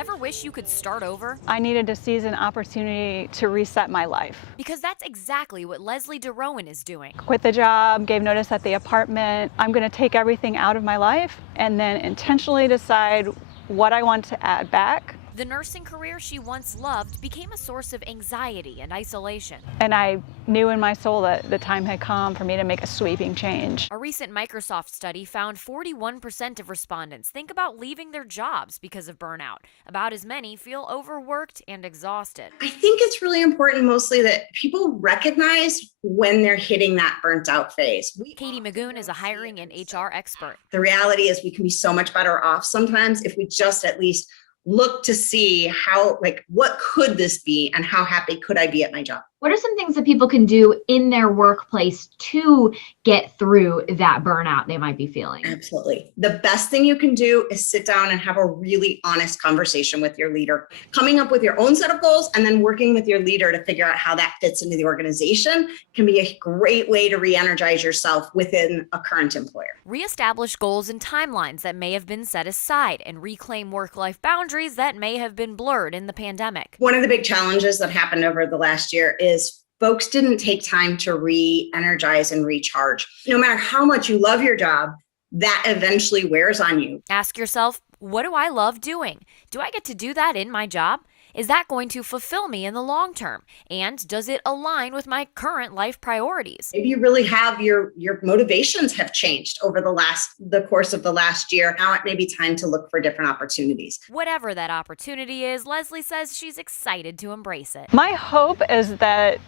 Ever wish you could start over? I needed to seize an opportunity to reset my life. Because that's exactly what Leslie DeRowan is doing. Quit the job, gave notice at the apartment. I'm going to take everything out of my life and then intentionally decide what I want to add back. The nursing career she once loved became a source of anxiety and isolation. And I knew in my soul that the time had come for me to make a sweeping change. A recent Microsoft study found 41% of respondents think about leaving their jobs because of burnout. About as many feel overworked and exhausted. I think it's really important mostly that people recognize when they're hitting that burnt out phase. Katie Magoon is a hiring and HR expert. The reality is we can be so much better off sometimes if we just at least look to see how, like, what could this be and how happy could I be at my job? What are some things that people can do in their workplace to get through that burnout they might be feeling? Absolutely. The best thing you can do is sit down and have a really honest conversation with your leader, coming up with your own set of goals and then working with your leader to figure out how that fits into the organization can be a great way to re-energize yourself within a current employer. Reestablish goals and timelines that may have been set aside and reclaim work-life boundaries that may have been blurred in the pandemic. One of the big challenges that happened over the last year is folks didn't take time to re-energize and recharge. No matter how much you love your job, that eventually wears on you. Ask yourself, what do I love doing? Do I get to do that in my job? Is that going to fulfill me in the long term? And does it align with my current life priorities? Maybe you really have your motivations have changed over the course of the last year. Now it may be time to look for different opportunities. Whatever that opportunity is, Leslie says she's excited to embrace it. My hope is that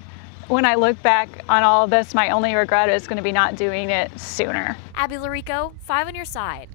when I look back on all of this, my only regret is going to be not doing it sooner. Abby Larico, 5 on your side.